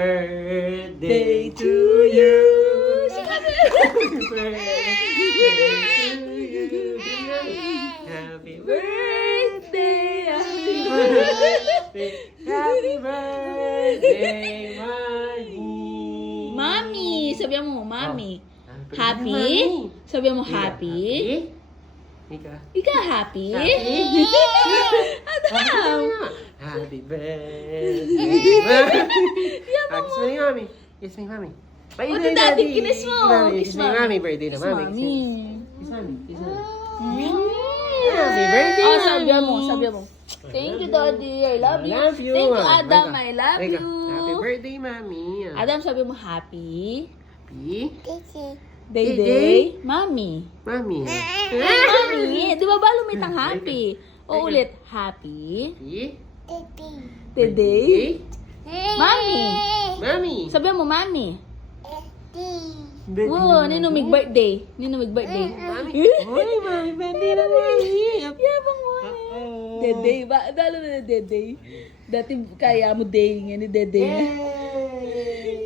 Birthday to you. Happy birthday. Happy birthday. Happy birthday, Mami. Mami, sabihan mo, Mami. Happy. Happy? Sabihan mo, happy? Ika. Ika happy? Happy? Adam! Happy birthday. Kiss mo yung Mami. Kiss mo yung Mami. O, di daddy, kinis mo. Kiss mo yung Mami. Birthday na Kiss Mami. Mami. Kiss Mami. Kiss Mami. Mm. Happy birthday, Oh, Mami. sabihan mo, sabihan mo. Thank you, Daddy. I love you. Love you. Thank you, Adam. Teka, I love teka. you. Happy birthday, Mami. Adam, sabi mo happy. Happy. Day, Day, day. Mami. Mami. Mami. Di ba ba lumitang happy? O ulit, happy. Happy. Today. Mami. Mami. Sabihan mo, Mami. Oo, ninumig birthday. Ninumig birthday. Mami. Uy, Mami. Birthday na Mami. Yabang mo. Dede. Ba? Dalo na Dede. Dati kaya mo day nga ni Dede. Yay!